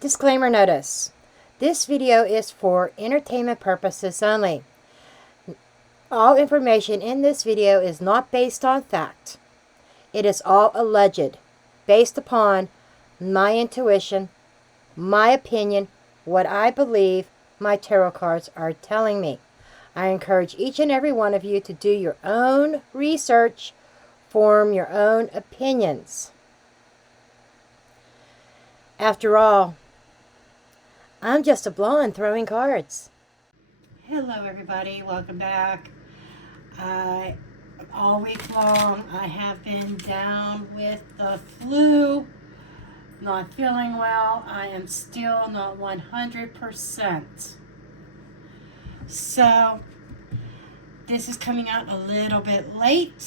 Disclaimer notice. This video is for entertainment purposes only. All information in this video is not based on fact. It is all alleged, based upon my intuition, my opinion, what I believe my tarot cards are telling me. I encourage each and every one of you to do your own research, form your own opinions. After all, I'm just a blonde throwing cards. Hello everybody, welcome back. All week long I have been down with the flu, not feeling well. I am still not 100%. So this is coming out a little bit late,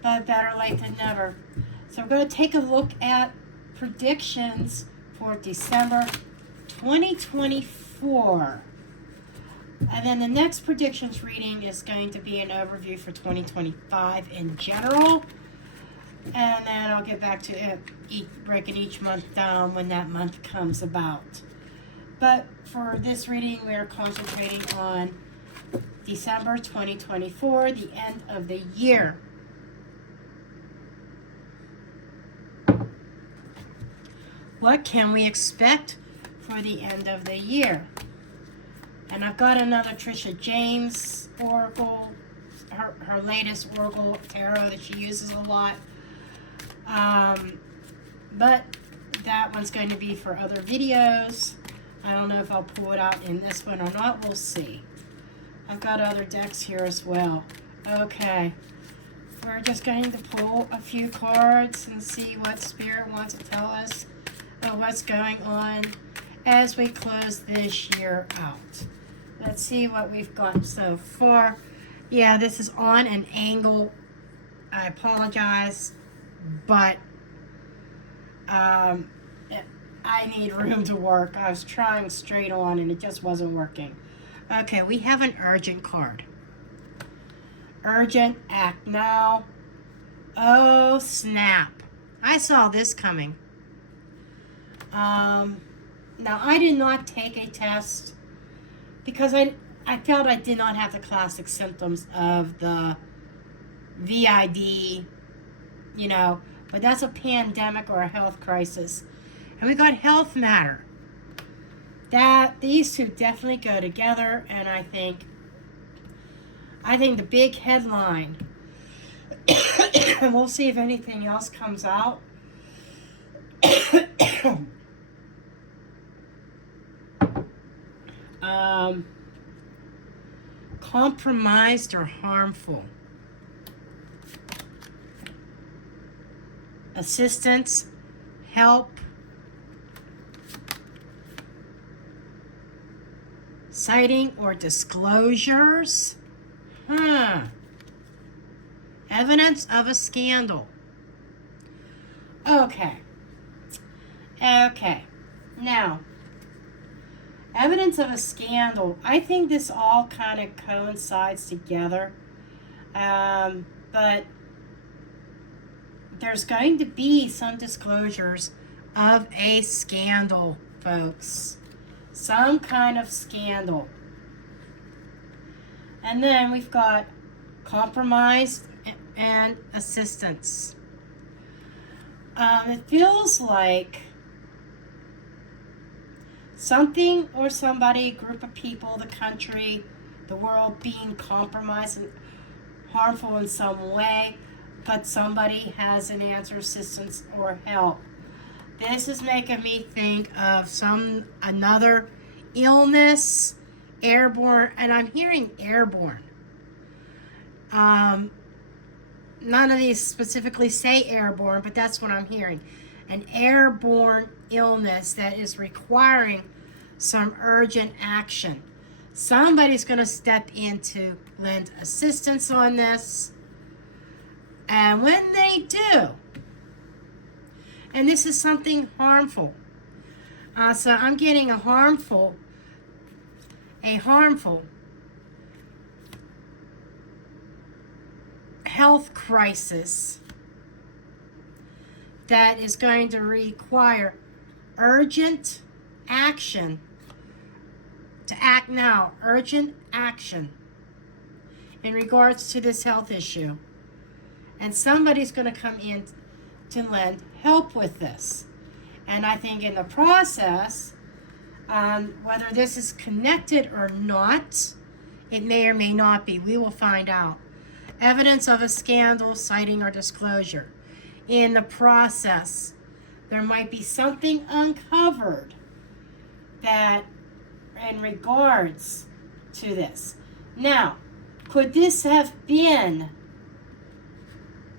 but better late than never. So we're going to take a look at predictions for December 2024. And then the next predictions reading is going to be an overview for 2025 in general. And then I'll get back to it, breaking each month down when that month comes about. But for this reading, we are concentrating on December 2024, the end of the year. What can we expect for the end of the year? And I've got another Trisha James Oracle, her latest Oracle Tarot that she uses a lot. But that one's going to be for other videos. I don't know if I'll pull it out in this one or not. We'll see. I've got other decks here as well. Okay. We're just going to pull a few cards and see what Spirit wants to tell us of what's going on as we close this year out. Let's see what we've got so far. Yeah, this is on an angle. I apologize, but I need room to work. I was trying straight on and it just wasn't working. Okay, we have an urgent card. Urgent, act now. Oh, snap. I saw this coming. Now, I did not take a test because I felt I did not have the classic symptoms of the VID, but that's a pandemic or a health crisis. And we got health matter. These two definitely go together, and I think the big headline, and we'll see if anything else comes out. Compromised or harmful. Assistance, help, citing or disclosures. Evidence of a scandal. Okay. Now, evidence of a scandal. I think this all kind of coincides together. But there's going to be some disclosures of a scandal, folks. Some kind of scandal. And then we've got compromise and assistance. It feels like something or somebody, group of people, the country, the world being compromised and harmful in some way, but somebody has an answer, assistance, or help. This is making me think of another illness, airborne, and I'm hearing airborne. None of these specifically say airborne, but that's what I'm hearing. An airborne illness that is requiring some urgent action. Somebody's going to step in to lend assistance on this. And when they do, and this is something harmful. So I'm getting a harmful health crisis that is going to require urgent action, to act now, urgent action in regards to this health issue. And somebody's going to come in to lend help with this. And I think in the process, whether this is connected or not, it may or may not be. We will find out. Evidence of a scandal, citing, or disclosure. In the process, there might be something uncovered that in regards to this. Now, could this have been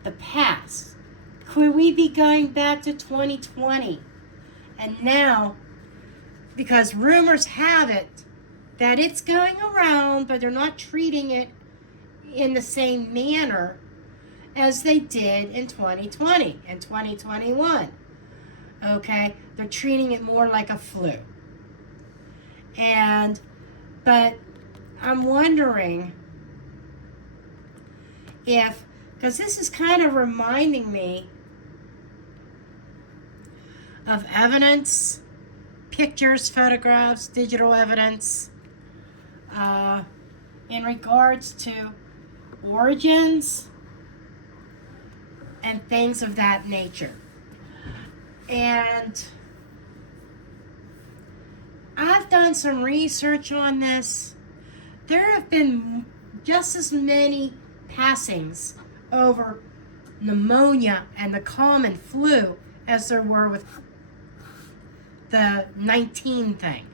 the past? Could we be going back to 2020? And now, because rumors have it that it's going around, but they're not treating it in the same manner as they did in 2020 and 2021. Okay? They're treating it more like a flu. But I'm wondering if, because this is kind of reminding me of evidence, pictures, photographs, digital evidence, in regards to origins and things of that nature. And I've done some research on this. There have been just as many passings over pneumonia and the common flu as there were with the 19 thing.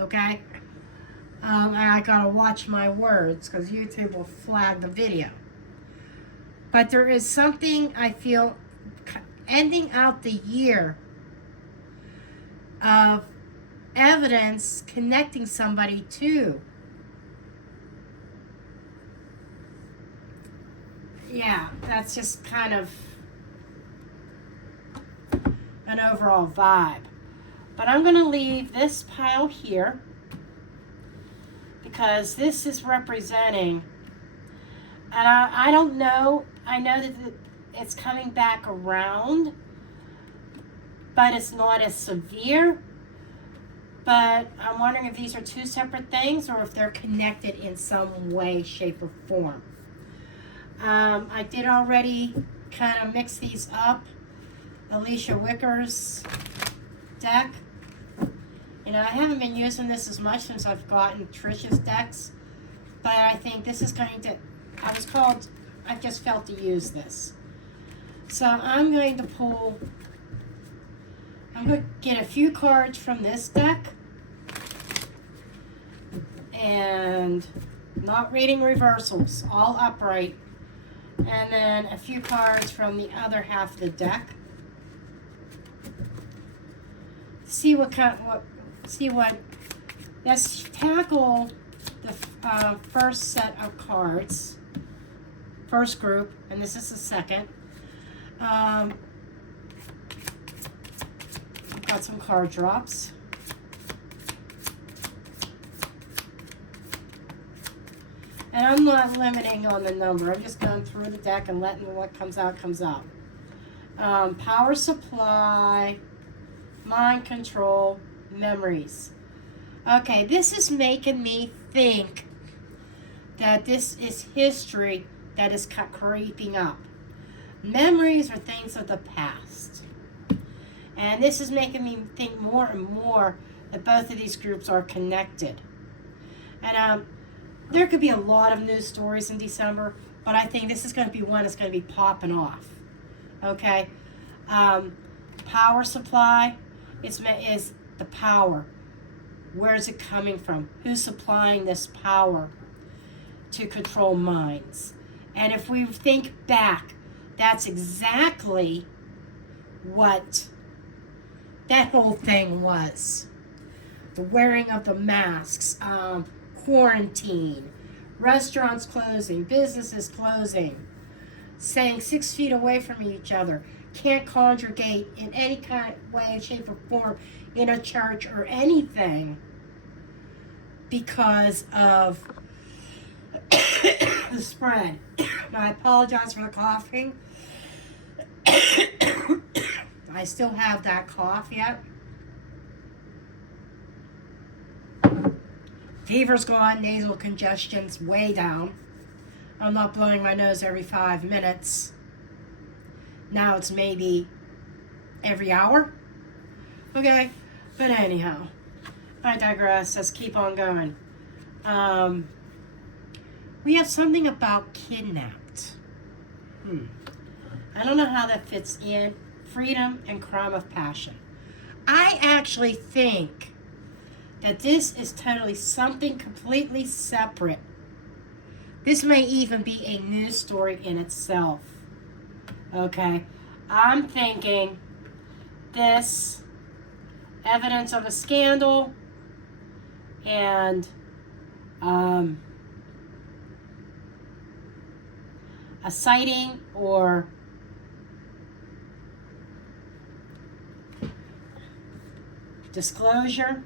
Okay? And I gotta watch my words because YouTube will flag the video. But there is something I feel ending out the year of evidence connecting somebody to. Yeah, that's just kind of an overall vibe. But I'm going to leave this pile here because this is representing, and I don't know, I know that it's coming back around, but it's not as severe. But I'm wondering if these are two separate things or if they're connected in some way, shape, or form. I did already kind of mix these up. Alicia Wicker's deck. You know, I haven't been using this as much since I've gotten Trisha's decks. But I think this is going to, I just felt to use this. So I'm going to get a few cards from this deck. And not reading reversals, all upright. And then a few cards from the other half of the deck. Let's tackle the first set of cards. First group, and this is the second. I've got some card drops. And I'm not limiting on the number. I'm just going through the deck and letting what comes out, comes out. Power supply, mind control, memories. Okay, this is making me think that this is history that is creeping up. Memories are things of the past. And this is making me think more and more that both of these groups are connected. And there could be a lot of news stories in December, but I think this is going to be one that's going to be popping off. Okay? Power supply is the power. Where is it coming from? Who's supplying this power to control minds? And if we think back, that's exactly what that whole thing was. The wearing of the masks, quarantine, restaurants closing, businesses closing, staying 6 feet away from each other, can't congregate in any kind of way, shape, or form in a church or anything because of the spread. Now, I apologize for the coughing. I still have that cough yet. Fever's gone, nasal congestion's way down. I'm not blowing my nose every 5 minutes. Now it's maybe every hour. Okay, but anyhow, I digress. Let's keep on going. We have something about kidnapped. I don't know how that fits in. Freedom and crime of passion. I actually think that this is totally something completely separate. This may even be a news story in itself. Okay, I'm thinking this evidence of a scandal and a sighting or disclosure,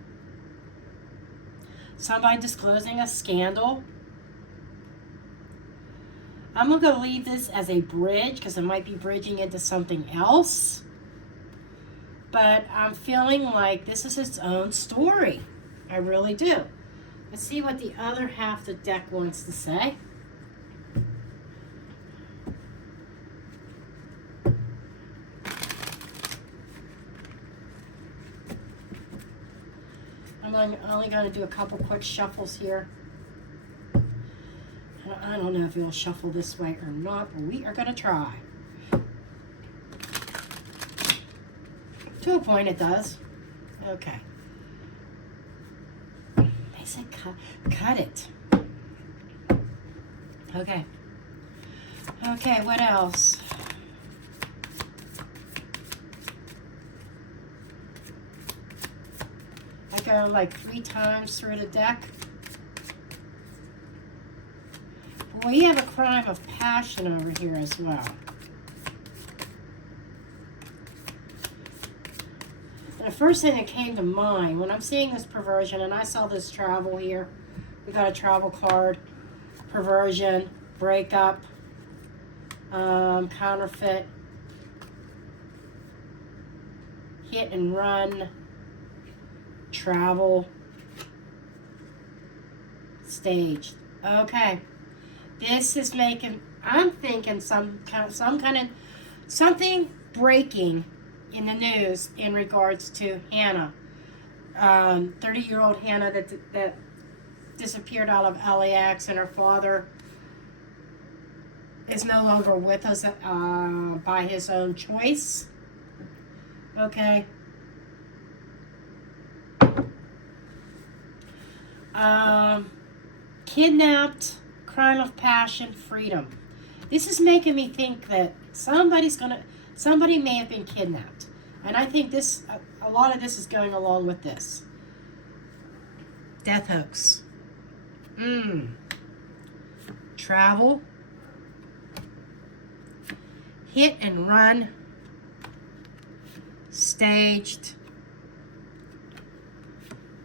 somebody disclosing a scandal. I'm going to leave this as a bridge because it might be bridging into something else. But I'm feeling like this is its own story. I really do. Let's see what the other half of the deck wants to say. I'm only going to do a couple quick shuffles here. I don't know if it'll shuffle this way or not, but we are going to try. To a point it does. Okay. They said cut it. Okay. Okay, what else? I go like 3 times through the deck. We have a crime of passion over here as well. And the first thing that came to mind when I'm seeing this perversion, and I saw this travel here. We got a travel card. Perversion, breakup, counterfeit, hit and run, travel, staged. Okay. This is making, I'm thinking some kind of, something breaking in the news in regards to Hannah. 30-year-old Hannah that disappeared out of LAX, and her father is no longer with us by his own choice. Okay. Kidnapped, crime of passion, freedom. This is making me think that somebody may have been kidnapped. And I think a lot of this is going along with this. Death hoax. Travel. Hit and run. Staged.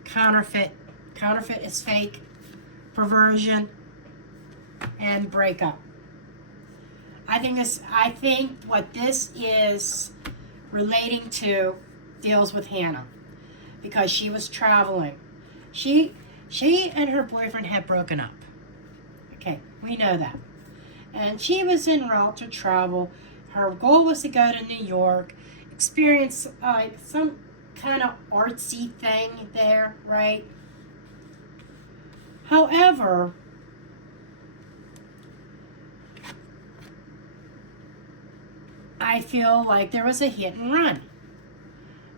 Counterfeit. Counterfeit is fake. Perversion. And breakup. I think what this is relating to deals with Hannah, because she was traveling. She and her boyfriend had broken up. Okay, we know that. And she was en route to travel. Her goal was to go to New York, experience some kind of artsy thing there, right? However, I feel like there was a hit and run.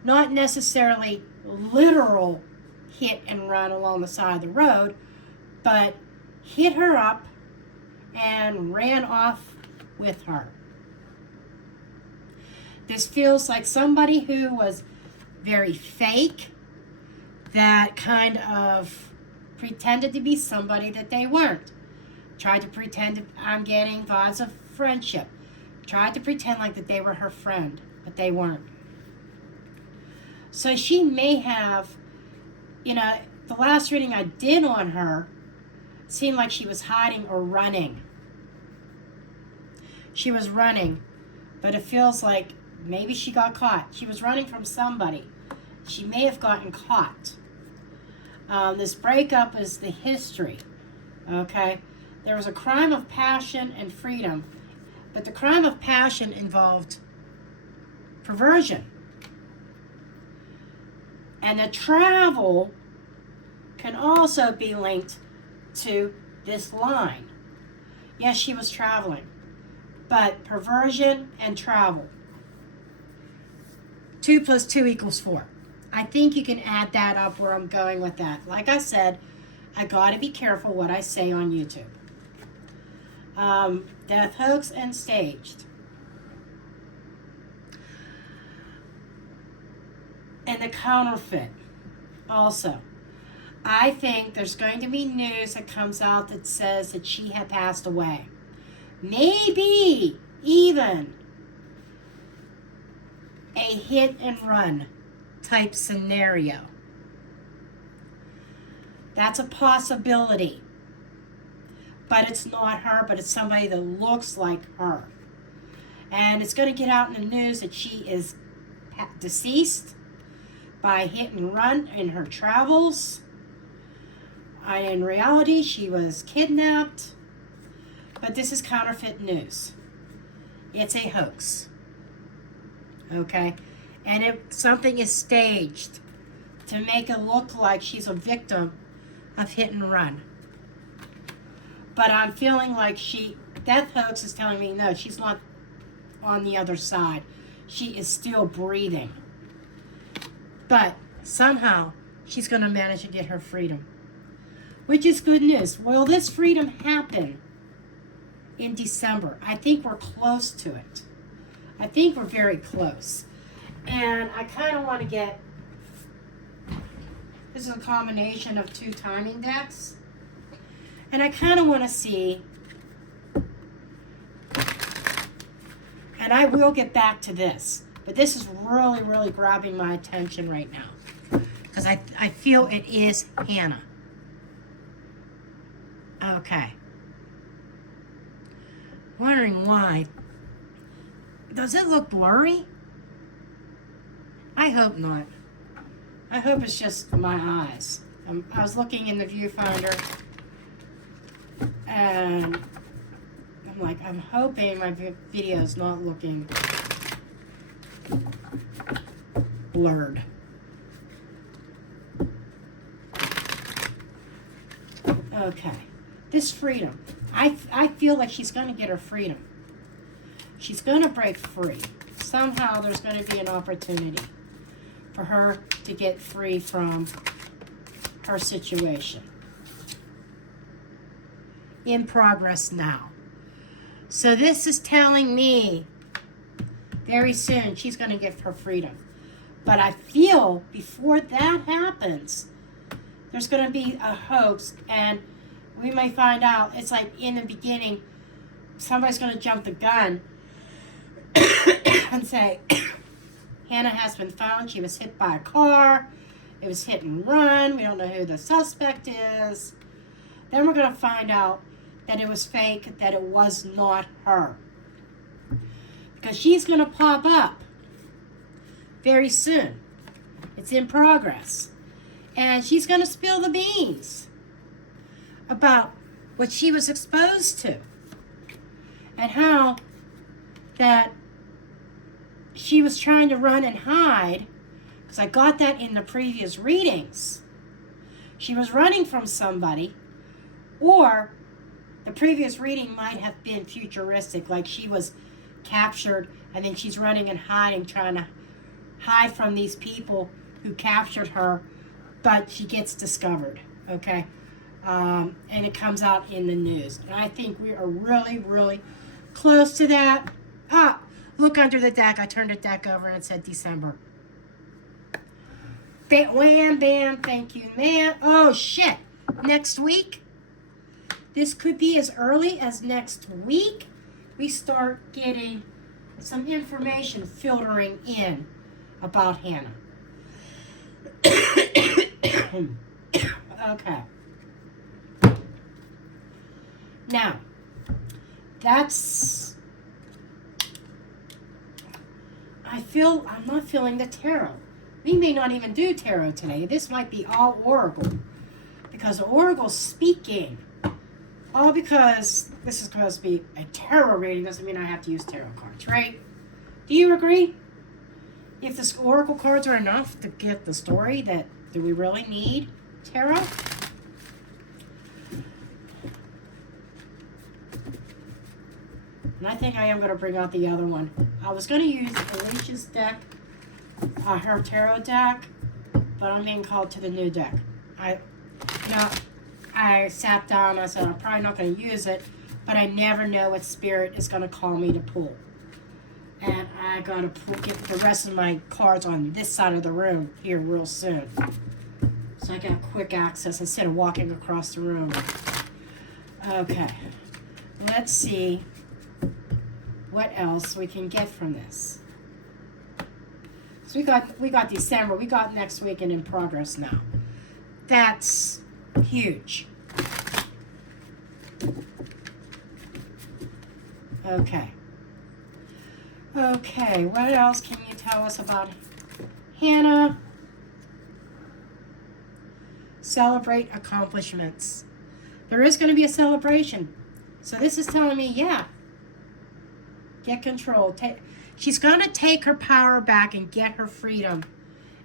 Not necessarily literal hit and run along the side of the road, but hit her up and ran off with her. This feels like somebody who was very fake, that kind of pretended to be somebody that they weren't. Tried to pretend, I'm getting vibes of friendship. Tried to pretend like that they were her friend, but they weren't. So she may have, the last reading I did on her seemed like she was hiding or running. She was running, but it feels like maybe she got caught. She was running from somebody. She may have gotten caught. This breakup is the history. Okay? There was a crime of passion and freedom, but the crime of passion involved perversion. And the travel can also be linked to this line. Yes, she was traveling, but perversion and travel. 2 + 2 = 4. I think you can add that up where I'm going with that. Like I said, I got to be careful what I say on YouTube. Death hoax and staged. And the counterfeit also. I think there's going to be news that comes out that says that she had passed away. Maybe even a hit and run type scenario. That's a possibility. But it's not her, but it's somebody that looks like her. And it's going to get out in the news that she is deceased by hit and run in her travels. In reality, she was kidnapped. But this is counterfeit news. It's a hoax. Okay? And if something is staged to make it look like she's a victim of hit and run. But I'm feeling like Death Hoax is telling me, no, she's not on the other side. She is still breathing. But somehow, she's going to manage to get her freedom. Which is good news. Will this freedom happen in December? I think we're close to it. I think we're very close. And I kind of want to get... This is a combination of 2 timing decks. And I kind of want to see... And I will get back to this. But this is really, really grabbing my attention right now. Because I feel it is Hannah. Okay. Wondering why. Does it look blurry? I hope not. I hope it's just my eyes. I was looking in the viewfinder and I'm like, I'm hoping my video is not looking blurred. Okay. This freedom. I feel like she's going to get her freedom. She's going to break free. Somehow there's going to be an opportunity for her to get free from her situation. In progress now. So this is telling me very soon she's going to get her freedom. But I feel before that happens, there's going to be a hoax, and we may find out, it's like in the beginning, somebody's going to jump the gun and say, Hannah has been found. She was hit by a car. It was hit and run. We don't know who the suspect is. Then we're going to find out that it was fake, that it was not her. Because she's going to pop up very soon. It's in progress. And she's going to spill the beans about what she was exposed to. And how that she was trying to run and hide, because I got that in the previous readings. She was running from somebody, or the previous reading might have been futuristic, like she was captured and then she's running and hiding, trying to hide from these people who captured her, but she gets discovered, okay? And it comes out in the news. And I think we are really, really close to that. Ah, look under the deck. I turned the deck over and it said December. Wham, bam, thank you, man. Oh, shit. Next week? This could be as early as next week. We start getting some information filtering in about Hannah. Okay. Now, I'm not feeling the tarot. We may not even do tarot today. This might be all oracle. because the Oracle's speaking. All because this is supposed to be a tarot reading doesn't mean I have to use tarot cards, right? Do you agree? If the Oracle cards are enough to get the story, do we really need tarot? And I think I am going to bring out the other one. I was going to use Alicia's deck, her tarot deck, but I'm being called to the new deck. I sat down and I said, I'm probably not going to use it, but I never know what spirit is going to call me to pull. And I got to get the rest of my cards on this side of the room here real soon. So I got quick access instead of walking across the room. Okay. Let's see what else we can get from this. So we got December. We got next week and in progress now. That's huge. Okay. Okay, what else can you tell us about Hannah? Celebrate accomplishments. There is going to be a celebration. So this is telling me, yeah, get control. She's going to take her power back and get her freedom.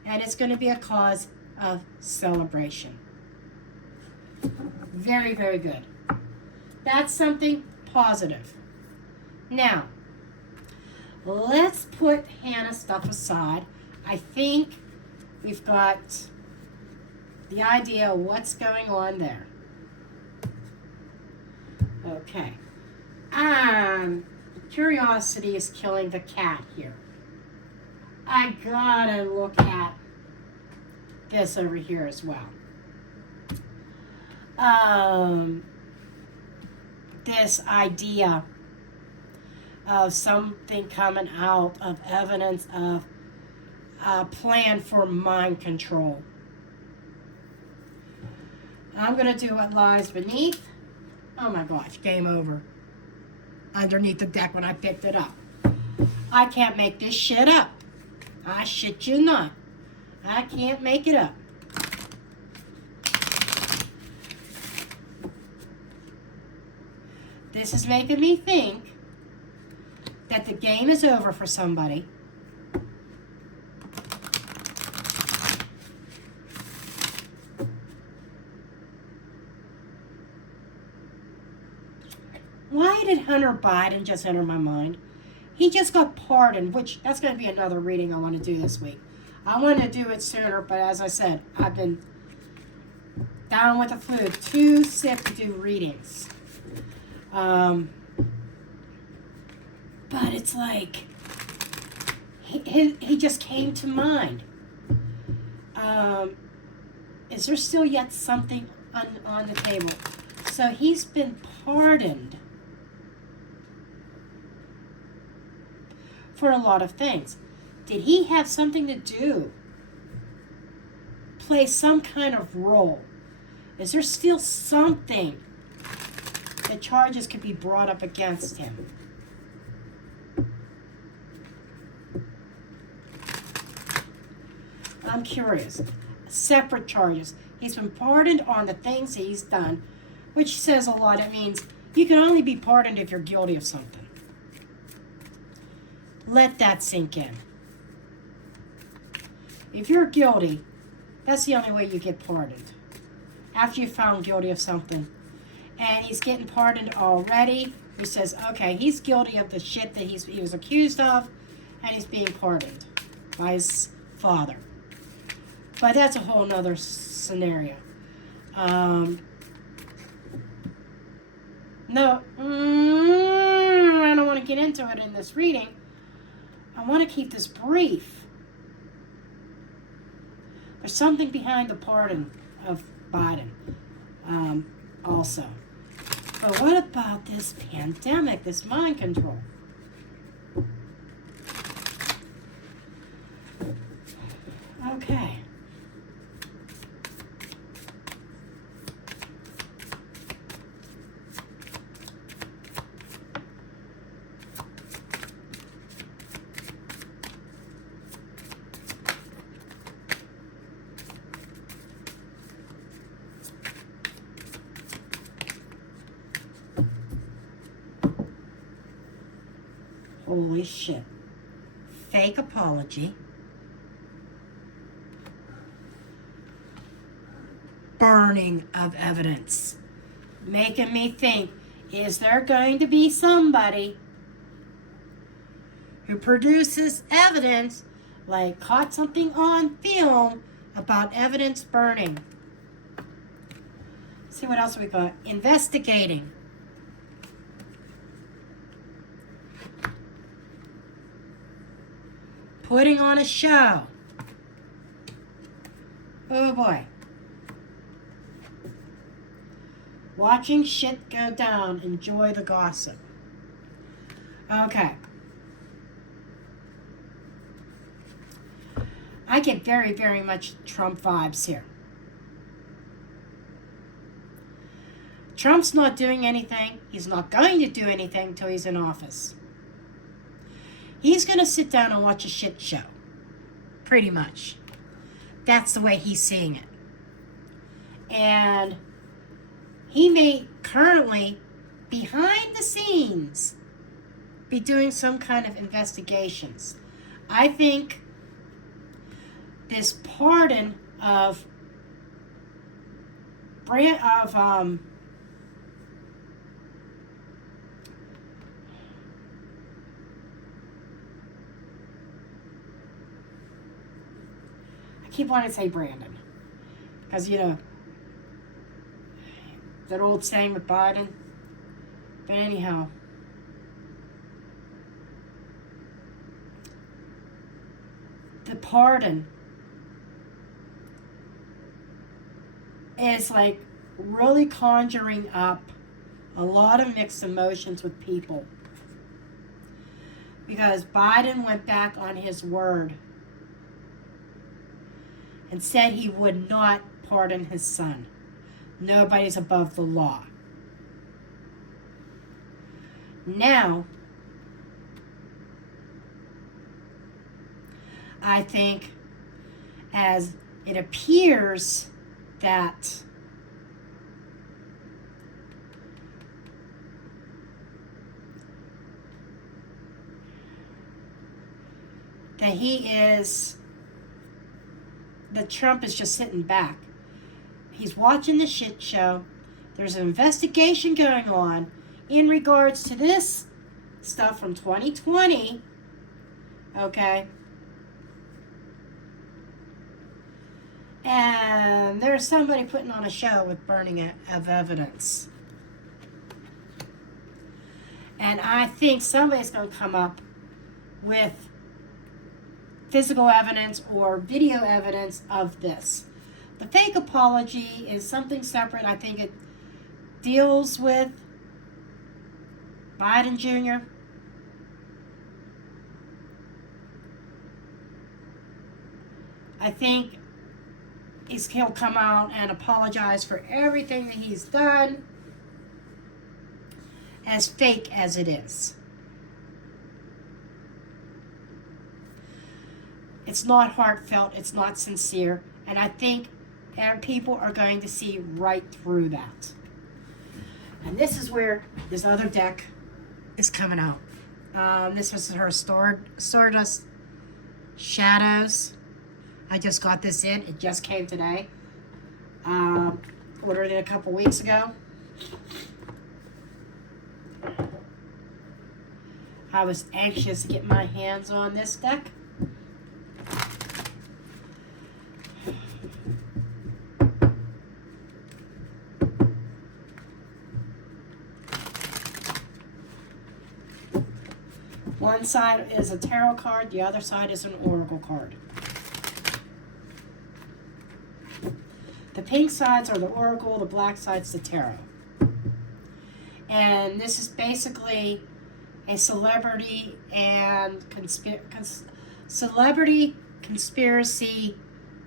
And it's going to be a cause of celebration. Very, very good. That's something positive. Now, let's put Hannah's stuff aside. I think we've got the idea of what's going on there. Okay. Curiosity is killing the cat here. I gotta look at this over here as well. This idea of something coming out of evidence of a plan for mind control. I'm going to do what lies beneath. Oh my gosh, game over. Underneath the deck when I picked it up. I can't make this shit up. I shit you not. I can't make it up. This is making me think that the game is over for somebody. Why did Hunter Biden just enter my mind? He just got pardoned, which that's going to be another reading I want to do this week. I want to do it sooner, but as I said, I've been down with the flu, too sick to do readings. But it's like, he just came to mind. Is there still yet something on the table? So he's been pardoned for a lot of things. Did he have something to do? Play some kind of role? Is there still something that charges could be brought up against him? I'm curious. Separate charges. He's been pardoned on the things he's done, which says a lot. It means you can only be pardoned if you're guilty of something. Let that sink in. If you're guilty, that's the only way you get pardoned. After you're found guilty of something. And he's getting pardoned already. He says, okay, he's guilty of the shit that he was accused of, and he's being pardoned by his father. But that's a whole nother scenario. No, I don't want to get into it in this reading. I want to keep this brief. There's something behind the pardon of Biden also. But what about this pandemic, this mind control? Okay. Holy shit. Fake apology. Burning of evidence. Making me think, is there going to be somebody who produces evidence, like caught something on film about evidence burning? Let's see what else we got. Investigating. Putting on a show. Oh boy. Watching shit go down. Enjoy the gossip. Okay. I get very, very much Trump vibes here. Trump's not doing anything. He's not going to do anything until he's in office. He's going to sit down and watch a shit show. Pretty much. That's the way he's seeing it. And he may currently, behind the scenes, be doing some kind of investigations. I think this pardon of I keep wanting to say Brandon, because that old saying with Biden. But anyhow, the pardon is like really conjuring up a lot of mixed emotions with people, because Biden went back on his word and said he would not pardon his son. Nobody's above the law. Now, I think, as it appears that Trump is just sitting back. He's watching the shit show. There's an investigation going on in regards to this stuff from 2020. Okay. And there's somebody putting on a show with burning of evidence. And I think somebody's going to come up with physical evidence or video evidence of this. The fake apology is something separate. I think it deals with Biden Jr. I think he'll come out and apologize for everything that he's done, as fake as it is. It's not heartfelt, it's not sincere, and I think people are going to see right through that. And this is where this other deck is coming out. This was her Stardust Shadows. I just got this in. It just came today. Ordered it a couple weeks ago. I was anxious to get my hands on this deck. One side is a tarot card, the other side is an oracle card. The pink sides are the oracle, the black side's the tarot. And this is basically a celebrity and celebrity conspiracy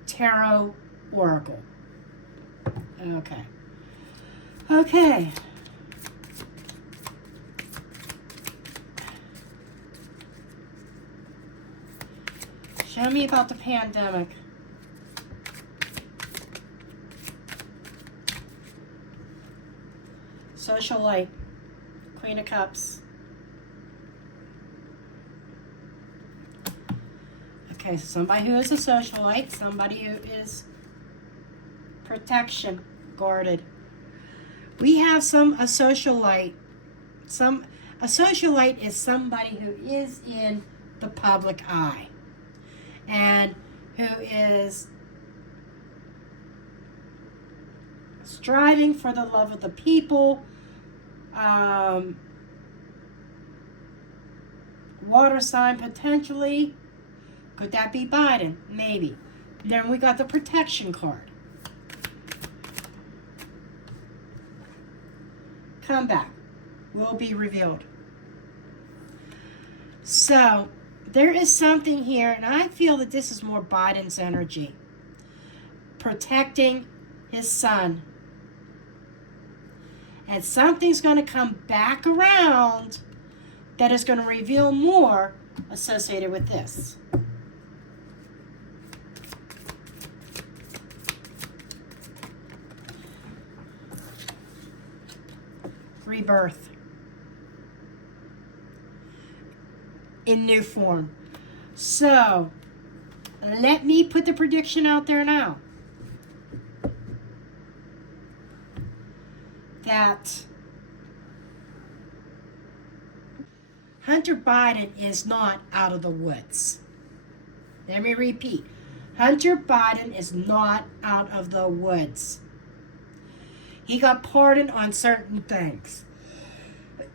tarot oracle. Okay. Okay. Show me about the pandemic. Social light. Queen of Cups. Okay, so somebody who is a socialite, somebody who is protection guarded. We have a socialite. A socialite is somebody who is in the public eye and who is striving for the love of the people. Water sign potentially. Could that be Biden? Maybe. Then we got the protection card. Come back. Will be revealed. So, there is something here, and I feel that this is more Biden's energy. Protecting his son. And something's going to come back around that is going to reveal more associated with this. Rebirth. In new form. So, let me put the prediction out there now. That Hunter Biden is not out of the woods. Let me repeat. Hunter Biden is not out of the woods. He got pardoned on certain things.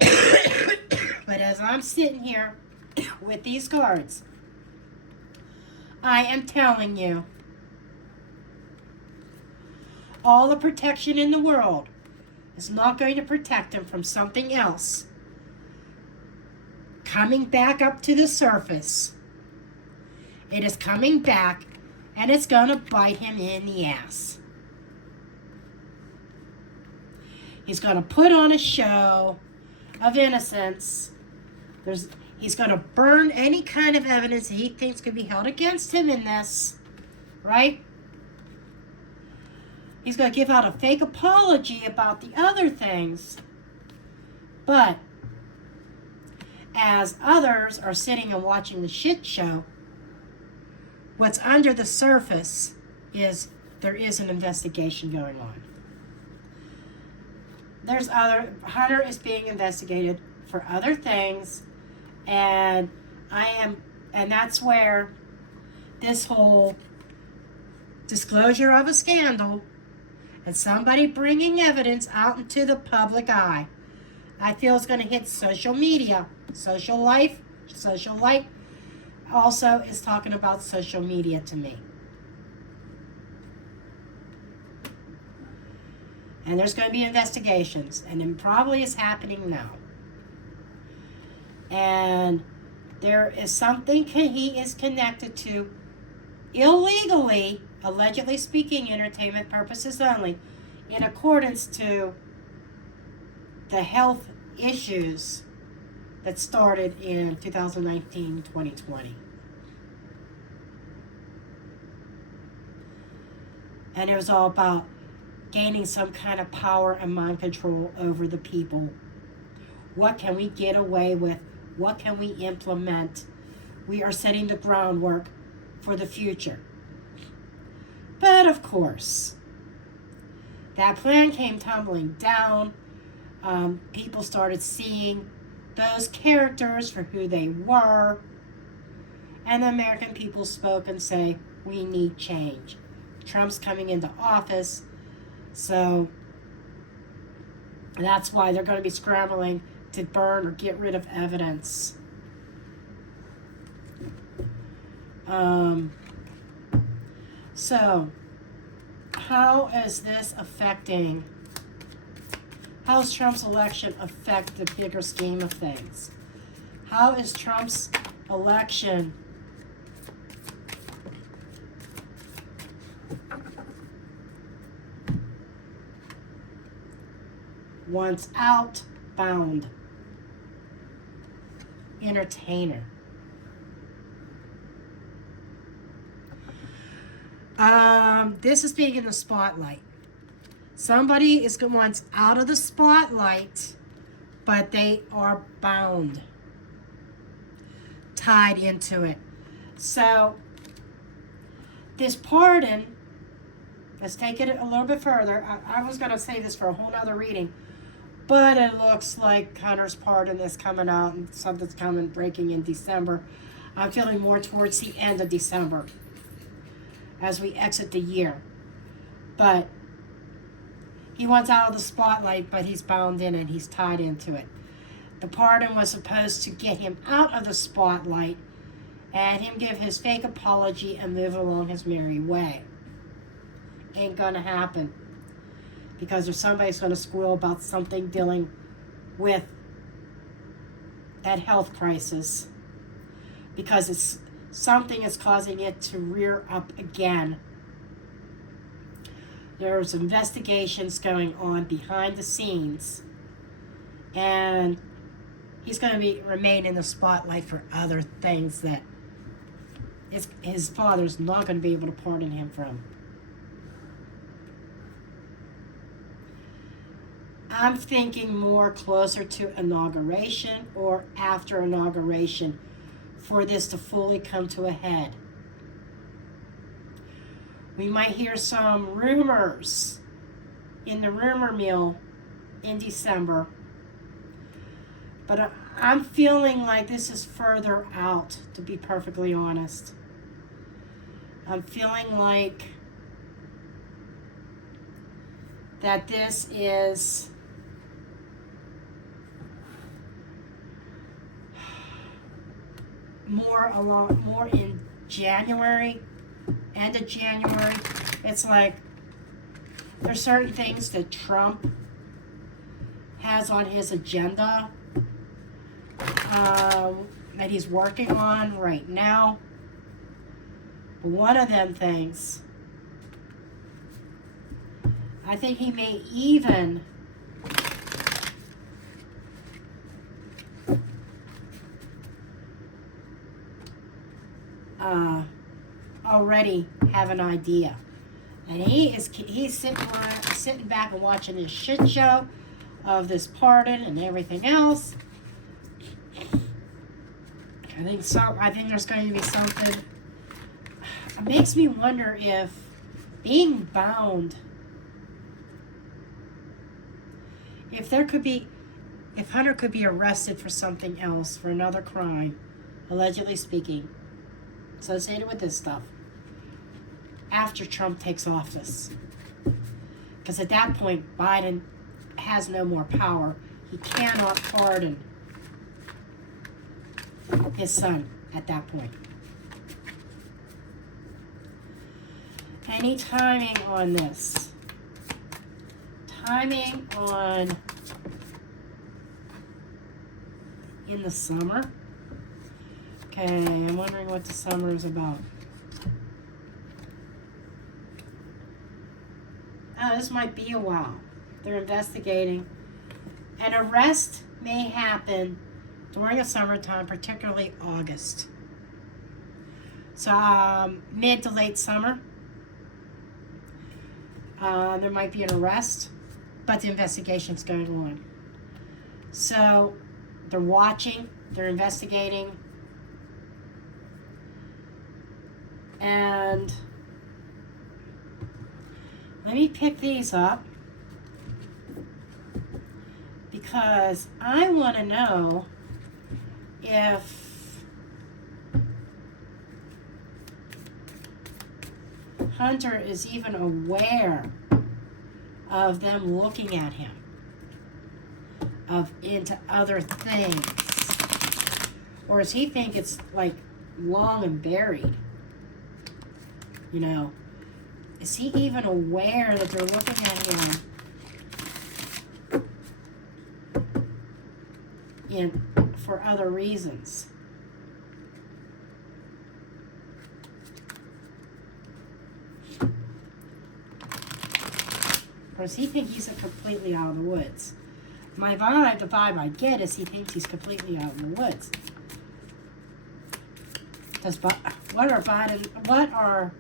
But as I'm sitting here with these cards, I am telling you, all the protection in the world is not going to protect him from something else coming back up to the surface. It is coming back, and it's going to bite him in the ass. He's going to put on a show of innocence. He's going to burn any kind of evidence that he thinks could be held against him in this, right? He's going to give out a fake apology about the other things. But as others are sitting and watching the shit show, what's under the surface is there is an investigation going on. Hunter is being investigated for other things, and that's where this whole disclosure of a scandal and somebody bringing evidence out into the public eye, I feel is going to hit social media, social life also is talking about social media to me. And there's going to be investigations, and it probably is happening now. And there is something he is connected to illegally, allegedly speaking, entertainment purposes only, in accordance to the health issues that started in 2019-2020. And it was all about gaining some kind of power and mind control over the people. What can we get away with? What can we implement? We are setting the groundwork for the future. But of course, that plan came tumbling down. People started seeing those characters for who they were. And the American people spoke and say, we need change. Trump's coming into office. So that's why they're going to be scrambling to burn or get rid of evidence. So how is this affecting? How does Trump's election affect the bigger scheme of things? How is Trump's election once outbound entertainer? This is being in the spotlight. Somebody is once out of the spotlight, but they are bound, tied into it. So this pardon, let's take it a little bit further. I was going to save this for a whole nother reading, but it looks like Hunter's pardon is coming out and something's coming, breaking in December. I'm feeling more towards the end of December as we exit the year. But he wants out of the spotlight, but he's bound in it. He's tied into it. The pardon was supposed to get him out of the spotlight and him give his fake apology and move along his merry way. Ain't gonna happen, because there's somebody's gonna squeal about something dealing with that health crisis, because it's something is causing it to rear up again. There's investigations going on behind the scenes, and he's going to remain in the spotlight for other things that his father's not going to be able to pardon him from. I'm thinking more closer to inauguration or after inauguration for this to fully come to a head. We might hear some rumors in the rumor mill in December, but I'm feeling like this is further out, to be perfectly honest. I'm feeling like that this is more in January, end of January. It's like there's certain things that Trump has on his agenda that he's working on right now. But one of them things, I think he may even already have an idea, and he's sitting back and watching this shit show of this pardon and everything else. I think there's going to be something. It makes me wonder if being bound, if Hunter could be arrested for something else, for another crime, allegedly speaking, associated with this stuff, after Trump takes office. Because at that point, Biden has no more power. He cannot pardon his son at that point. Any timing on this? Timing on in the summer? Okay, I'm wondering what the summer is about. Oh, this might be a while. They're investigating. An arrest may happen during the summertime, particularly August. So mid to late summer, there might be an arrest, but the investigation's going on. So they're watching, they're investigating, and let me pick these up because I want to know if Hunter is even aware of them looking at him, into other things, or does he think it's like long and buried? You know, is he even aware that they're looking at him for other reasons? Or does he think he's completely out of the woods? The vibe I get is he thinks he's completely out of the woods. What are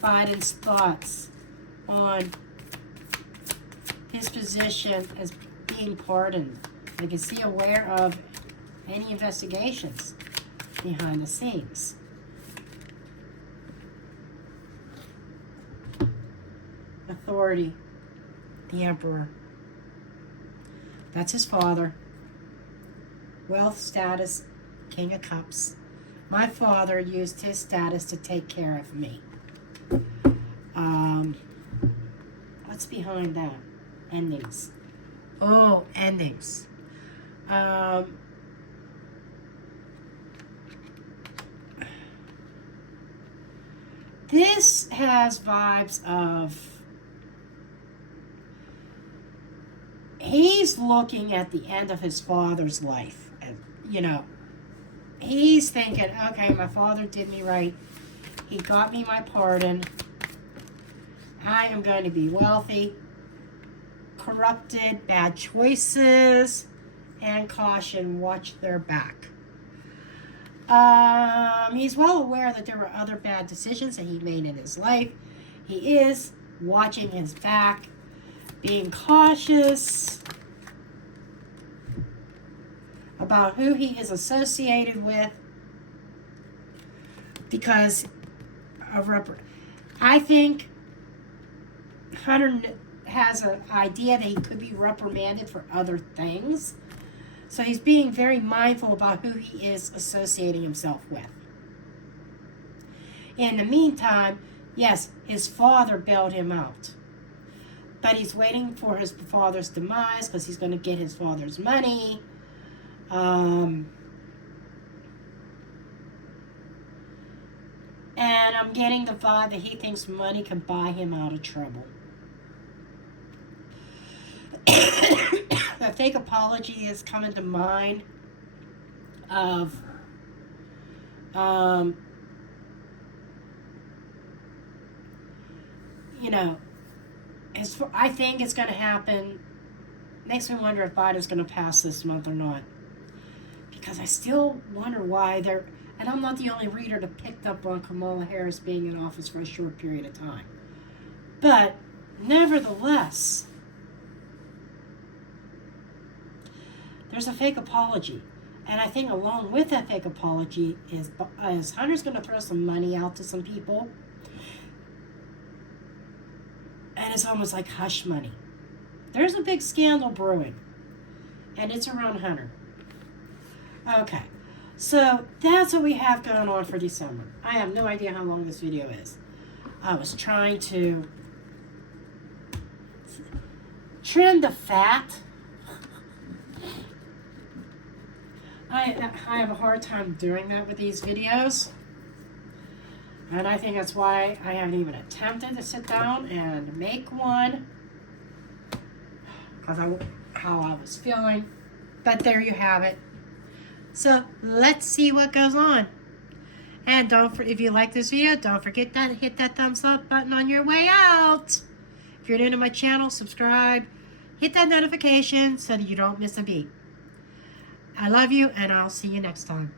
Biden's thoughts on his position as being pardoned? Like, is he aware of any investigations behind the scenes? authority, the emperor. That's his father. Wealth, status, king of cups. My father used his status to take care of me. What's behind that? Endings. Oh, endings. This has vibes of, he's looking at the end of his father's life. And, you know, he's thinking, okay, my father did me right. He got me my pardon. I am going to be wealthy, corrupted, bad choices, and caution, watch their back. He's well aware that there were other bad decisions that he made in his life. He is watching his back, being cautious about who he is associated with, because of I think Hunter has an idea that he could be reprimanded for other things. So he's being very mindful about who he is associating himself with. In the meantime, yes, his father bailed him out. But he's waiting for his father's demise because he's going to get his father's money. And I'm getting the vibe that he thinks money can buy him out of trouble. The fake apology is coming to mind of you know, I think it's going to happen. Makes me wonder if Biden's going to pass this month or not, because I still wonder why they're, and I'm not the only reader that picked up on Kamala Harris being in office for a short period of time, but nevertheless, there's a fake apology. And I think along with that fake apology is Hunter's going to throw some money out to some people. And it's almost like hush money. There's a big scandal brewing. And it's around Hunter. Okay. So that's what we have going on for December. I have no idea how long this video is. I was trying to trim the fat. I have a hard time doing that with these videos, and I think that's why I haven't even attempted to sit down and make one, because how I was feeling. But there you have it. So let's see what goes on. And if you like this video, don't forget to hit that thumbs up button on your way out. If you're new to my channel, subscribe, hit that notification so that you don't miss a beat. I love you, and I'll see you next time.